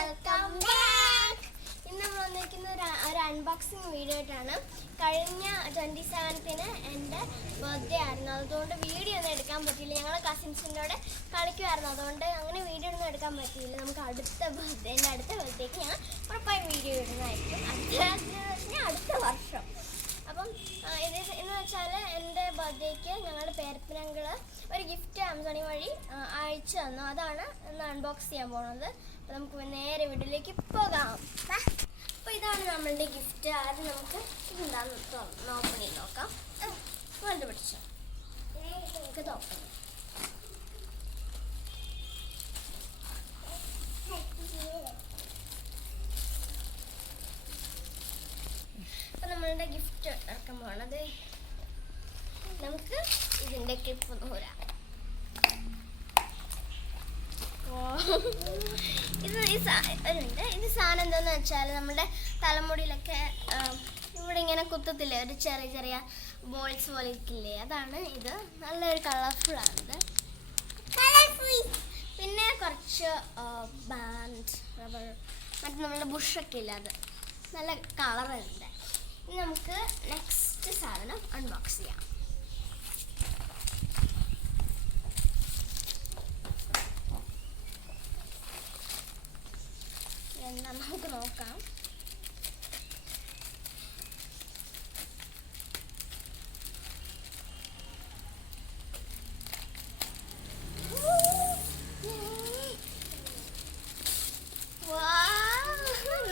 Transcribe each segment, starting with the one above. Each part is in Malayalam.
Welcome back. ഇന്ന് നമ്മൾ വന്നിരിക്കുന്ന ഒരു അൺബോക്സിങ് വീഡിയോ ആയിട്ടാണ്. കഴിഞ്ഞ 27-ന് എൻ്റെ ബർത്ത്ഡേ ആയിരുന്നു, അതുകൊണ്ട് വീഡിയോ ഒന്നും എടുക്കാൻ പറ്റിയില്ല. ഞങ്ങൾ കസിൻസിൻ്റെ കൂടെ കളിക്കുമായിരുന്നു, അതുകൊണ്ട് അങ്ങനെ വീഡിയോ ഒന്നും എടുക്കാൻ പറ്റിയില്ല. നമുക്ക് അടുത്ത ബർത്ത്ഡേക്ക് ഞാൻ ഉറപ്പായും വീഡിയോ ഇടുന്നതായിരിക്കും, അടുത്ത വർഷം. അപ്പം എന്ന് വെച്ചാൽ എൻ്റെ ബർത്ത്ഡേക്ക് ഞങ്ങളുടെ പേരപ്പനങ്കിള് ഒരു ഗിഫ്റ്റ് ആമസോണി വഴി അയച്ചു തന്നു. അതാണ് ഇന്ന് അൺബോക്സ് ചെയ്യാൻ പോകുന്നത്. അപ്പോൾ നമുക്ക് നേരെ വീട്ടിലേക്ക് പോകാം. അപ്പോൾ ഇതാണ് നമ്മളുടെ ഗിഫ്റ്റ്. ആദ്യം നമുക്ക് ഇതെന്താണെന്ന് ഓപ്പൺ ചെയ്ത് നോക്കാം. കണ്ടുപിടിച്ചോ, നമുക്ക് നോക്കാം. നമ്മളുടെ ഗിഫ്റ്റ് ഇറക്കാൻ പോണത്, നമുക്ക് ഇതിൻ്റെ ക്ലിപ്പ് ഒന്ന് ഊരാം. ഇത് സാധനം എന്താണെന്ന് വെച്ചാൽ നമ്മുടെ തലമുടിയിലൊക്കെ ഇവിടെ ഇങ്ങനെ കുത്തത്തില്ലേ, ഒരു ചെറിയ ചെറിയ ബോൾസ് പോലെ ഇരിക്കില്ലേ, അതാണ് ഇത്. നല്ലൊരു കളർഫുള്ളാണിത്. പിന്നെ കുറച്ച് ബാൻഡ് റബ്ബർ, മറ്റേ നമ്മളുടെ ബുഷൊക്കെ ഇല്ല, അത് നല്ല കളറുണ്ട്. ഇനി നമുക്ക് നെക്സ്റ്റ് സാധനം അൺബോക്സ് ചെയ്യാം. എന്താ നമുക്ക് നോക്കാം.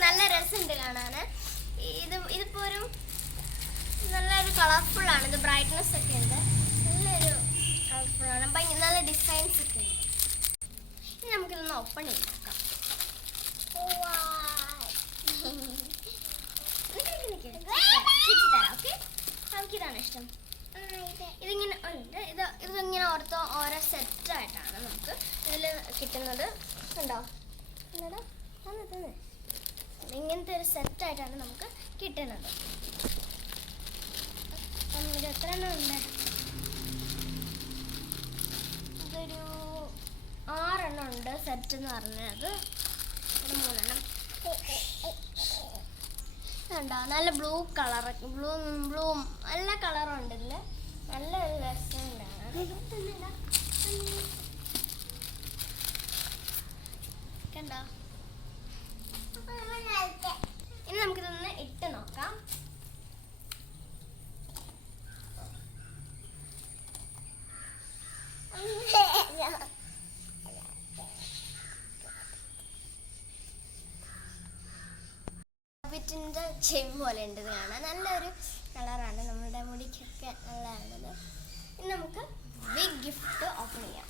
നല്ല രസമുണ്ട് കാണാന്. ഇതിപ്പോ ഒരു നല്ലൊരു കളർഫുള്ളാണ്. ഇത് ബ്രൈറ്റ്നെസ് ഒക്കെ ഉണ്ട്, നല്ലൊരു കളർഫുള്ളാണ്, നല്ല ഡിസൈൻസ് ഒക്കെ ഉണ്ട്. ഇനി നമുക്കിതൊന്ന് ഓപ്പൺ ചെയ്ത് നോക്കാം. നമുക്കിതാണ് ഇഷ്ടം. ഇതിങ്ങനെ ഉണ്ട്. ഇതിങ്ങനെ ഓരോ സെറ്റായിട്ടാണ് നമുക്ക് ഇതിൽ കിട്ടുന്നത്. ഉണ്ടോ? ഇങ്ങനത്തെ ഒരു സെറ്റായിട്ടാണ് നമുക്ക് കിട്ടുന്നത്. ഇത് എത്ര എണ്ണം ഉണ്ട്? ഇതൊരു 6 എണ്ണം ഉണ്ട് സെറ്റ് എന്ന് പറഞ്ഞത്. 3 എണ്ണം ഉണ്ടോ? നല്ല ബ്ലൂ കളർ, ബ്ലൂ നല്ല കളറുണ്ട് ഇതിൽ. നല്ലൊരു രസമുണ്ടാണ്. കണ്ടോ? ഇനി നമുക്കിതൊന്ന് ഇട്ട് നോക്കാം. ിന്റെ ചെവി പോലെ ഉണ്ട് ഇത് കാണാൻ. നല്ലൊരു കളറാണ്, നമ്മുടെ മുടിക്കൊക്കെ നല്ലതാണത്. ഇനി നമുക്ക് ബിഗ് ഗിഫ്റ്റ് ഓപ്പൺ ചെയ്യാം.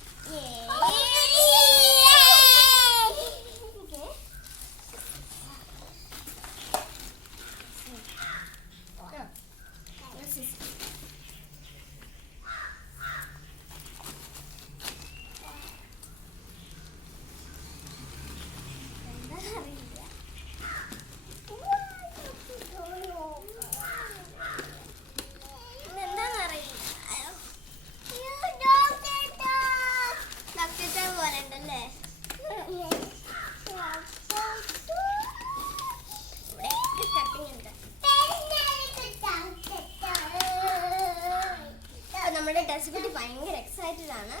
നമ്മുടെ ടെസ്റ്റ് ഭയങ്കര എക്സൈറ്റഡ് ആണ്.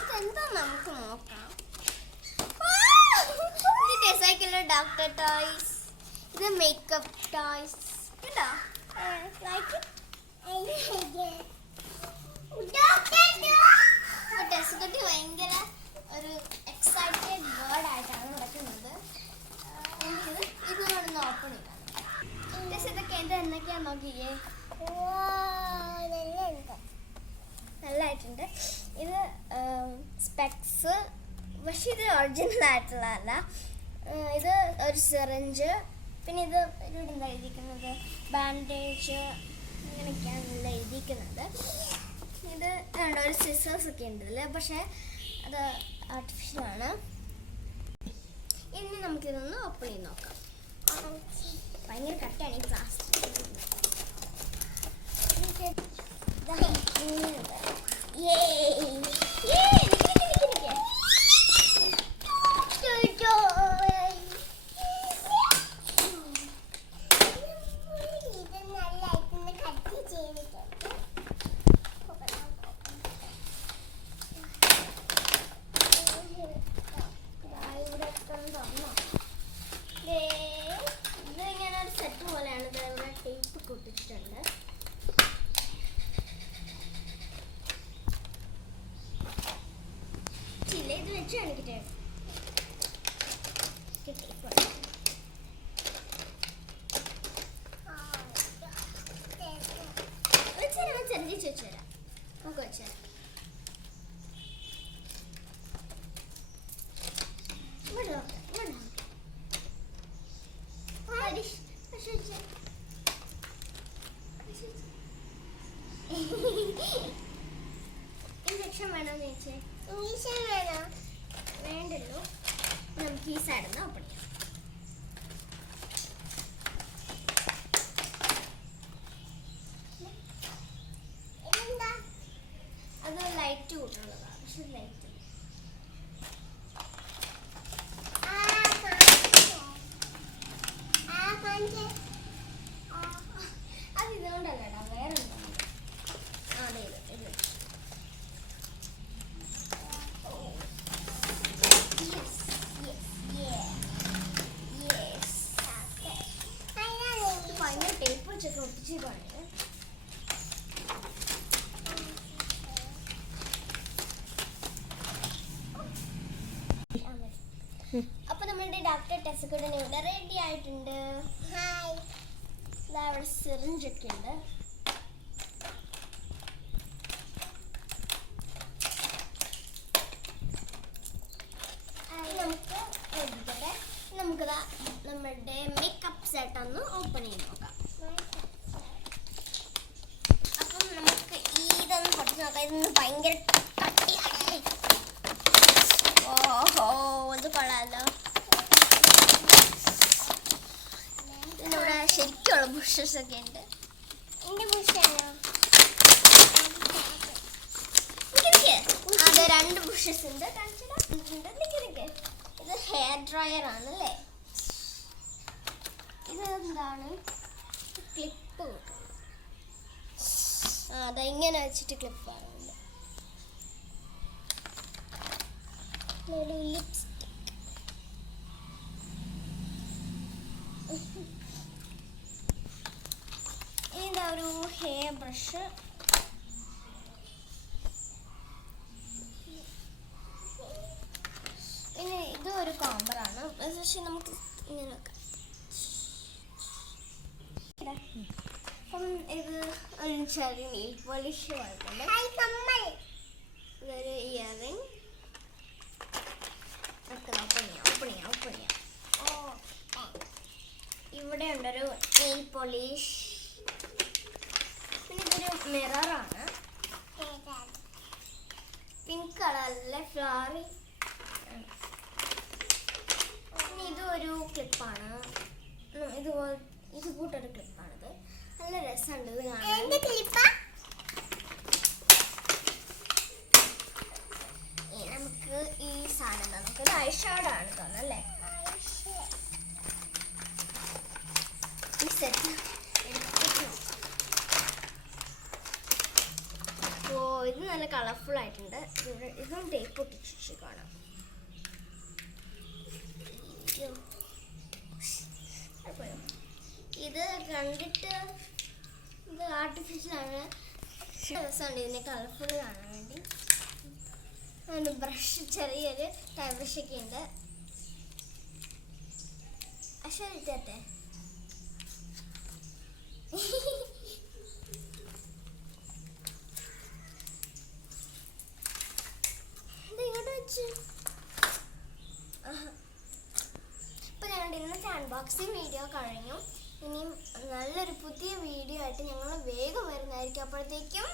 ഇതെന്താ നമുക്ക് നോക്കാം. ഇത് ടെസൈക്കിളിലെ ഡോക്ടർ ടോയ്സ്, ഇത് മേക്കപ്പ് ടോയ്സ്. കേട്ടോ, ടെസ്റ്റ് ഭയങ്കര ഒരു എക്സൈറ്റഡ് വേർഡ് ആയിട്ടാണ് നടക്കുന്നത്. ഇതൊന്ന് ഓപ്പൺ ചെയ്താൽ ഇതൊക്കെ എന്തൊക്കെയാന്ന് നോക്കിയേ. നല്ലതായിട്ടുണ്ട്. ഇത് സ്പെക്സ്, പക്ഷെ ഇത് ഒറിജിനൽ ആയിട്ടുള്ളതല്ല. ഇത് ഒരു സിറിഞ്ച്, പിന്നെ ഇത് ഇവിടെ എന്താ എഴുതിയിരിക്കുന്നത്, ബാൻഡേജ്, അങ്ങനെയൊക്കെയാണല്ല എഴുതിയിരിക്കുന്നത്. ഇത് ഒരു സിസേഴ്സ് ഒക്കെ ഉണ്ട് ഇതിൽ, പക്ഷെ അത് ആർട്ടിഫിഷ്യലാണ്. ഇനി നമുക്കിതൊന്ന് ഓപ്പൺ ചെയ്ത് നോക്കാം. ഭയങ്കര കട്ടാണ് ഈ പ്ലാസ്റ്റിക്. ഇതിങ്ങനെ ഒരു സെറ്റ് പോലെയാണ്. ഇവിടെ ടേപ്പ് കൊട്ടിച്ചിട്ടുണ്ട്. ഇത് വെച്ച് കാണിക്കട്ടെ. ചെറിയ വെച്ചുതരാം. നമുക്ക് വെച്ചുതരാം. ഇഞ്ചക്ഷൻ വേണോ ചേച്ചി? ഇഞ്ചക്ഷൻ വേണോ? വേണ്ടല്ലോ. നമുക്ക് ഈ സൈഡിൽ നിന്ന് ഓപ്പൺ ചെയ്യാം. അത് ലൈറ്റ് കൂട്ടുള്ളതാണ്. പക്ഷെ ലൈറ്റ് അത് ഇതുകൊണ്ടല്ലേടാ, വേറെ എന്താ? അതെ ഇത് ഭയങ്കര ടേപ്പ് വെച്ചൊക്കെ ഒട്ടിച്ച് പണിയാണ്. അപ്പൊ നമ്മളുടെ ഡോക്ടർ ടെസ്റ്റ് കൂടെ ഇവിടെ റെഡി ആയിട്ടുണ്ട്. ഹായ്, ഇതാ അവിടെ സിറിഞ്ചൊക്കെ ഉണ്ട്. നമുക്കിതാ നമ്മളുടെ മേക്കപ്പ് സെറ്റ് ഒന്ന് ഓപ്പൺ ചെയ്ത് നോക്കാം. അപ്പം നമുക്ക് ഇതൊന്ന് പൊട്ടിച്ച് നോക്കാം. ഇതൊന്ന് ഭയങ്കര കട്ടിയാണ്. ഓഹോ, ഇത് കൊള്ളാമല്ലോ. ഇതിനിവിടെ ശരിക്കുള്ള ബുഷസ് ഒക്കെ ഉണ്ട്. എന്റെ ബുഷാണോ? അതെ, 2 ബുഷസ് ഉണ്ട്. ഇത് ഹെയർ ഡ്രയർ ആണല്ലേ. ഇത് എന്താണ്? ക്ലിപ്പ്. അതാ ഇങ്ങനെ വെച്ചിട്ട് ക്ലിപ്പ് ആണുണ്ട്. ഒരു ലിപ്സ്റ്റിക്. ഇതാ ഒരു ഹെയർ ബ്രഷ്. പിന്നെ ഇത് ഒരു കോമ്പറാണ്. പക്ഷെ നമുക്ക് ഇങ്ങനെ വെക്കാം. അപ്പം ഇത് ഒരു ചെറിയ നെയിൽ പോളിഷ് പോലത്തെ ഇതൊരു ഇയറിംഗ്. ഓപ്പൺ ചെയ്യാം. ഇവിടെ ഉണ്ടൊരു നെയിൽ പോളിഷ്. പിന്നെ ഇതൊരു മിററാണ്. പിങ്ക് കളറിലെ ഫ്ലവറി. പിന്നെ ഇതൊരു ക്ലിപ്പാണ്. ഇത് കൂട്ടൊരു ക്ലിപ്പാണിത്. നല്ല രസമുണ്ട് ഇത് കാണാൻ. നമുക്ക് ഈ സാധനം നമുക്കൊരു ഐഷാഡാണ് തോന്നല്ലേ. ഈ സെറ്റ് ഇത് നല്ല കളർഫുൾ ആയിട്ടുണ്ട്. ഇതും ടേപ്പ് ഒട്ടിച്ച് കാണാം. ഇത് കണ്ടിട്ട് ഇത് ആർട്ടിഫിഷ്യലാണ്. രസമുണ്ട് ഇതിനെ കളർഫുൾ കാണാൻ വേണ്ടി. അതുകൊണ്ട് ബ്രഷ്, ചെറിയൊരു ടൈം ബ്രഷൊക്കെ ഉണ്ട്. അശ്വരിത്തേ ഇങ്ങോട്ട് വെച്ച്. ഇപ്പൊ ഞങ്ങളുടെ ഇന്നത്തെ അൺബോക്സിങ് വീഡിയോ കഴിഞ്ഞു. ഇനിയും നല്ലൊരു പുതിയ വീഡിയോ ആയിട്ട് ഞങ്ങൾ വേഗം വരുന്നതായിരിക്കും. അപ്പോഴത്തേക്കും